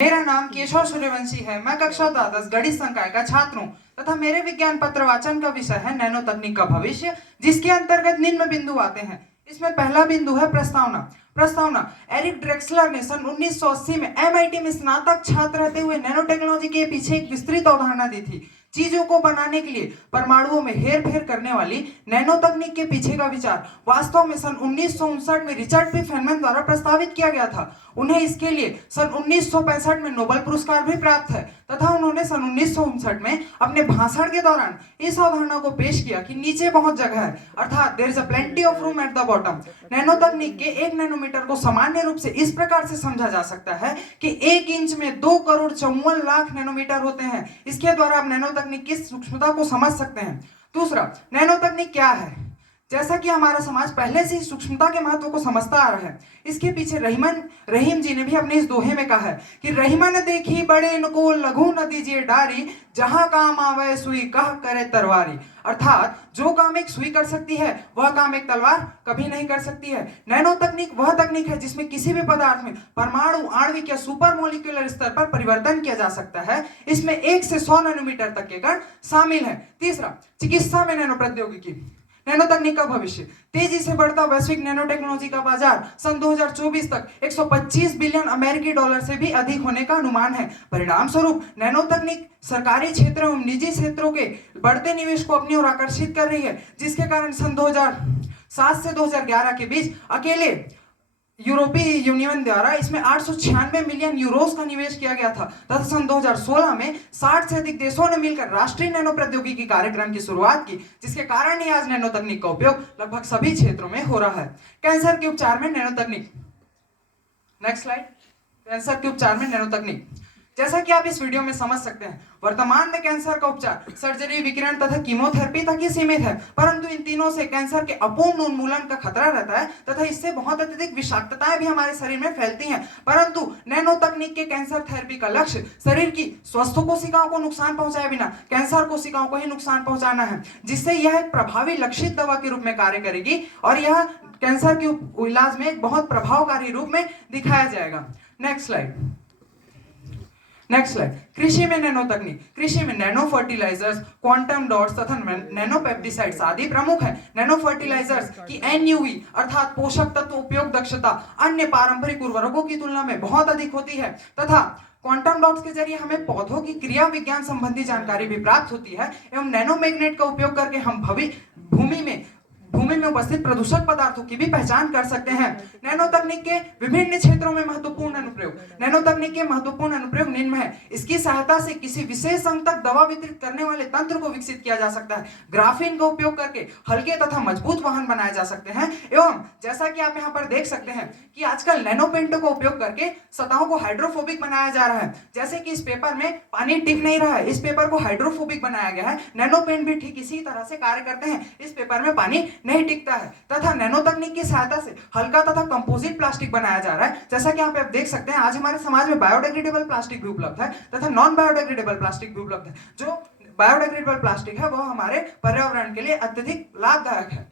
मेरा नाम केशव सूर्यवंशी है। मैं कक्षा द्वादश गणित संकाय का छात्र हूँ तथा मेरे विज्ञान पत्र वाचन का विषय है नैनो तकनीक का भविष्य, जिसके अंतर्गत निम्न बिंदु आते हैं। इसमें पहला बिंदु है प्रस्तावना। प्रस्तावना एरिक ड्रेक्सलर ने सन 1980 में MIT में स्नातक छात्र रहते हुए नैनो टेक्नोलॉजी के पीछे एक विस्तृत अवधारणा दी थी। चीजों को बनाने के लिए परमाणुओं में हेर फेर करने वाली नैनो तकनीक के पीछे का विचार वास्तव में सन 1959 में रिचर्ड पी फेनमैन द्वारा प्रस्तावित किया गया था। उन्हें इसके लिए सन 1965 में नोबेल पुरस्कार भी प्राप्त है तथा उन्होंने सन 1959 में अपने भाषण के दौरान इस अवधारणा को पेश किया कि नीचे बहुत जगह है, अर्थात there is a plenty of room at the bottom. Nano तकनीक के 1 नैनोमीटर को सामान्य रूप से इस प्रकार से समझा जा सकता है कि 1 इंच में 2 करोड़ 54 लाख नैनोमीटर होते हैं। इसके द्वारा आप नैनो तकनीक की सूक्ष्मता को समझ सकते हैं। दूसरा, नैनो तकनीक क्या है? जैसा कि हमारा समाज पहले से ही सूक्ष्मता के महत्व को समझता आ रहा है, इसके पीछे रहीम जी ने भी अपने इस दोहे में कहा है कि रहीमन देखी बड़े नको लघु न दीजिए डारी, जहां काम आवे सुई कह करे तरवारी। अर्थात जो काम एक सुई कर सकती है वह काम एक तलवार कभी नहीं कर सकती है। नैनो तकनीक वह तकनीक है जिसमें किसी भी पदार्थ में परमाणु, आणविक या सुपर मोलिकुलर स्तर पर परिवर्तन किया जा सकता है। इसमें 1 से 100 नैनोमीटर तक के कण शामिल है। तीसरा, चिकित्सा में नैनो प्रौद्योगिकी। नैनो तकनीक का भविष्य। तेजी से बढ़ता वैश्विक नैनो टेक्नोलॉजी का बाजार सन 2024 तक 125 बिलियन अमेरिकी डॉलर से भी अधिक होने का अनुमान है। परिणाम स्वरूप नैनो तकनीक सरकारी क्षेत्र एवं निजी क्षेत्रों के बढ़ते निवेश को अपनी ओर आकर्षित कर रही है, जिसके कारण सन 2007 से 2011 के बीच अकेले यूरोपीय यूनियन द्वारा इसमें 896 मिलियन यूरोस का निवेश किया गया था तथा सन 2016 में 60 से अधिक देशों ने मिलकर राष्ट्रीय नैनो प्रौद्योगिकी कार्यक्रम की शुरुआत की, जिसके कारण ही आज नैनो तकनीक का उपयोग लगभग सभी क्षेत्रों में हो रहा है। कैंसर के उपचार में नैनो तकनीक। Next slide. कैंसर के उपचार में नैनो तकनीक। जैसा कि आप इस वीडियो में समझ सकते हैं, वर्तमान में कैंसर का उपचार सर्जरी, विकिरण तथा कीमोथेरेपी तक ही सीमित है, परंतु इन तीनों से कैंसर के अपूर्ण उन्मूलन का खतरा रहता है तथा इससे बहुत अत्यधिक विषाक्तताएं भी हमारे शरीर में फैलती हैं। परंतु नैनो तकनीक के कैंसर थेरेपी का लक्ष्य शरीर की स्वस्थ कोशिकाओं को नुकसान पहुंचाए बिना कैंसर कोशिकाओं को ही नुकसान पहुंचाना है, जिससे यह एक प्रभावी लक्षित दवा के रूप में कार्य करेगी और यह कैंसर के इलाज में एक बहुत प्रभावकारी रूप में दिखाया जाएगा। Next slide. Next slide. कृषि में नैनो तकनीक। कृषि में नैनो फर्टिलाइजर्स, क्वांटम डॉट्स तथा नैनो पेप्टिसाइड्स आदि प्रमुख है। नैनो फर्टिलाइजर्स की NUV अर्थात पोषक तत्व उपयोग दक्षता अन्य पारंपरिक उर्वरकों की तुलना में बहुत अधिक होती है तथा क्वांटम डॉट्स के जरिए हमें पौधों की क्रिया विज्ञान संबंधी जानकारी भी प्राप्त होती है एवं नैनो मैग्नेट का उपयोग करके हम भूमि में उपस्थित प्रदूषक पदार्थों की भी पहचान कर सकते हैं। नैनो तकनीक के विभिन्न क्षेत्रों में महत्वपूर्ण अनुप्रयोग। नैनो तकनीक के महत्वपूर्ण अनुप्रयोग निम्न है। इसकी सहायता से किसी विशेष अंग तक दवा वितरित करने वाले तंत्र को विकसित किया जा सकता है। ग्राफीन का उपयोग करके हल्के तथा मजबूत वाहन बनाए जा सकते हैं एवं जैसा कि आप यहाँ पर देख सकते हैं कि आजकल नैनो पेंटो का उपयोग करके सतहों को हाइड्रोफोबिक बनाया जा रहा है। जैसे कि इस पेपर में पानी टिक नहीं रहा है, इस पेपर को हाइड्रोफोबिक बनाया गया है। नैनो पेंट भी ठीक इसी तरह से कार्य करते हैं। इस पेपर में पानी नहीं टिकता है तथा नैनो तकनीक की सहायता से हल्का तथा कंपोजिट प्लास्टिक बनाया जा रहा है। जैसा कि यहाँ पे आप देख सकते हैं, आज हमारे समाज में बायोडिग्रेडेबल प्लास्टिक भी उपलब्ध है तथा नॉन बायोडिग्रेडेबल प्लास्टिक भी उपलब्ध है। जो बायोडिग्रेडेबल प्लास्टिक है वह हमारे पर्यावरण के लिए अत्यधिक लाभदायक है।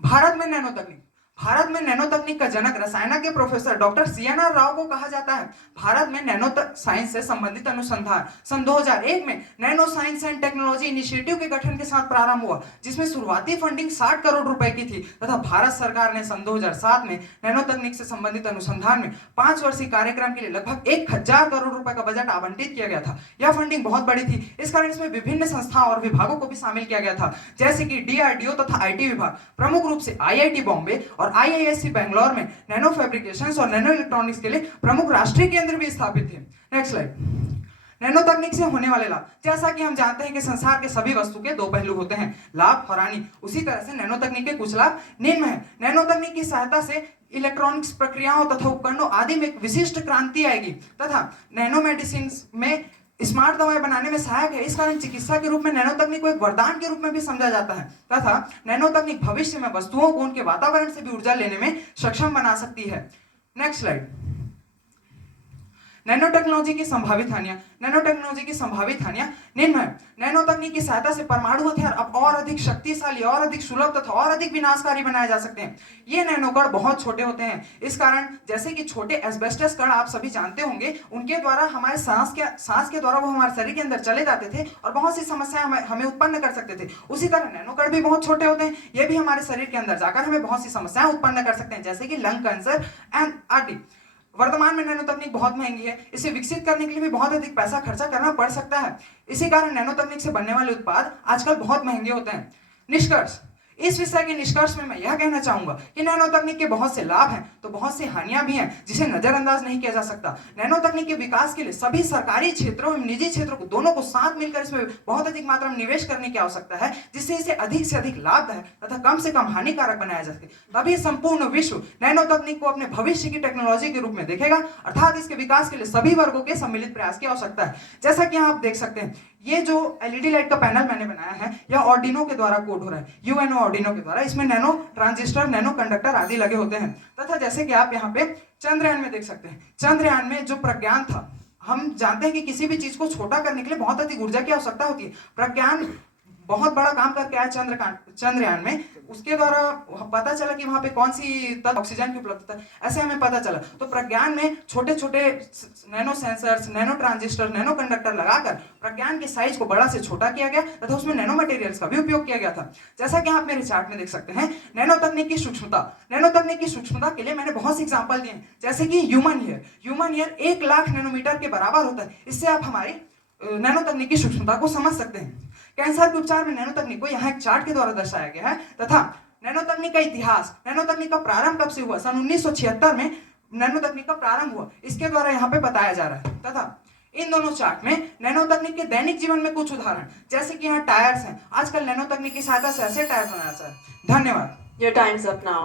भारत में नैनो तकनीक। भारत में नैनो तकनीक का जनक रसायन के प्रोफेसर डॉक्टर CNR राव को कहा जाता है। भारत में नैनो साइंस से संबंधित अनुसंधान सन 2001 में nano science and technology initiative के गठन के साथ प्रारंभ हुआ, जिसमें शुरुआती फंडिंग 60 करोड़ रुपए की थी तथा भारत सरकार ने सन 2007 में नैनो तकनीक से संबंधित अनुसंधान में 5 वर्षीय कार्यक्रम के लिए लगभग 1000 करोड़ रुपए का बजट आवंटित किया गया था। यह फंडिंग बहुत बड़ी थी, इस कारण इसमें विभिन्न संस्थाओं और विभागों को भी शामिल किया गया था, जैसे कि DRDO तथा IT विभाग। प्रमुख रूप से IIT बॉम्बे और IISc बेंगलोर में नैनो फैब्रिकेशंस और नैनो इलेक्ट्रॉनिक्स के लिए प्रमुख राष्ट्रीय केंद्र भी स्थापित थे। Next slide. नैनो तकनीक से होने वाले लाभ। जैसा कि हम जानते हैं कि संसार के सभी वस्तु के 2 पहलू होते हैं, लाभ और हानि। उसी तरह से नैनो तकनीक के कुछ लाभ निम्न है। नैनो तकनीक की सहायता से इलेक्ट्रॉनिक्स प्रक्रियाओं तथा उपकरणों आदि में एक विशिष्ट क्रांति आएगी तथा नैनो मेडिसिन में स्मार्ट दवाएं बनाने में सहायक है। इस कारण चिकित्सा के रूप में नैनो तकनीक को एक वरदान के रूप में भी समझा जाता है तथा नैनो तकनीक भविष्य में वस्तुओं को उनके वातावरण से भी ऊर्जा लेने में सक्षम बना सकती है। Next slide. नैनो टेक्नोलॉजी की संभावित हानियां निम्न है। नैनो तकनीक की सहायता से परमाणु हथियार अब और अधिक शक्तिशाली, और अधिक सुलभ तथा और अधिक विनाशकारी बनाए जा सकते हैं। ये नैनो कण बहुत छोटे होते हैं, इस कारण जैसे कि छोटे एस्बेस्टस कण आप सभी जानते होंगे, उनके द्वारा हमारे सांस के द्वारा वो हमारे शरीर के अंदर चले जाते थे और बहुत सी समस्याएं हमें उत्पन्न कर सकते थे। उसी तरह नैनो कण भी बहुत छोटे होते हैं, ये भी हमारे शरीर के अंदर जाकर हमें बहुत सी समस्याएं उत्पन्न कर सकते हैं, जैसे कि लंग कैंसर एंड आदि। वर्तमान में नैनो तकनीक बहुत महंगी है, इसे विकसित करने के लिए भी बहुत अधिक पैसा खर्चा करना पड़ सकता है। इसी कारण नैनो तकनीक से बनने वाले उत्पाद आजकल बहुत महंगे होते हैं। निष्कर्ष, इस विषय के निष्कर्ष में मैं यह कहना चाहूंगा कि नैनो तकनीक के बहुत से लाभ हैं तो बहुत सी हानियां भी हैं, जिसे नजरअंदाज नहीं किया जा सकता। नैनो तकनीक के विकास के लिए सभी सरकारी क्षेत्रों एवं निजी क्षेत्रों को दोनों को साथ मिलकर इसमें बहुत अधिक मात्रा में निवेश करने की आवश्यकता है, जिससे इसे अधिक से अधिक लाभदायक तथा कम से कम हानिकारक बनाया जा सके। तभी संपूर्ण विश्व नैनो तकनीक को अपने भविष्य की टेक्नोलॉजी के रूप में देखेगा, अर्थात इसके विकास के लिए सभी वर्गों के सम्मिलित प्रयास की आवश्यकता है। जैसा कि आप देख सकते हैं, ये जो एलईडी लाइट का पैनल मैंने बनाया है, यह ऑर्डिनो के द्वारा कोड हो रहा है, यूएनओ ऑर्डिनो के द्वारा। इसमें नैनो ट्रांजिस्टर, नैनो कंडक्टर आदि लगे होते हैं। तथा जैसे कि आप यहाँ पे चंद्रयान में देख सकते हैं, चंद्रयान में जो प्रज्ञान था, हम जानते हैं कि किसी भी चीज को छोटा करने के लिए बहुत अधिक ऊर्जा की आवश्यकता होती है। प्रज्ञान बहुत बड़ा काम करके आया चंद्रयान में, उसके द्वारा पता चला कि वहां पे कौन सी ऑक्सीजन की उपलब्धता है, ऐसे हमें पता चला। तो प्रज्ञान में छोटे छोटे nano sensors, nano transistor, nano conductor लगाकर प्रज्ञान के साइज को बड़ा से छोटा किया गया तथा उसमें नैनो मटेरियल्स का भी उपयोग किया गया था। जैसा कि आप मेरे चार्ट में देख सकते हैं, नैनो तकनीक की सूक्ष्मता के लिए मैंने बहुत से एग्जाम्पल दिए, जैसे कि ह्यूमन ईयर 1 लाख नैनोमीटर के बराबर होता है। इससे आप हमारी नैनो तकनीक की सूक्ष्मता को समझ सकते हैं। कैंसर के उपचार में नैनो तकनीक को यहाँ एक चार्ट के द्वारा दर्शाया गया है। तथा नैनो तकनीक का इतिहास, नैनो तकनीक का प्रारंभ कब से हुआ, सन 1976 में नैनो तकनीक का प्रारंभ हुआ, इसके द्वारा यहाँ पे बताया जा रहा है। तथा इन दोनों चार्ट में नैनो तकनीक के दैनिक जीवन में कुछ उदाहरण, जैसे कि यहाँ टायर्स हैं, आजकल नैनो तकनीक की सहायता से ऐसे टायर बनाया जाता है। धन्यवाद। Your time's up now.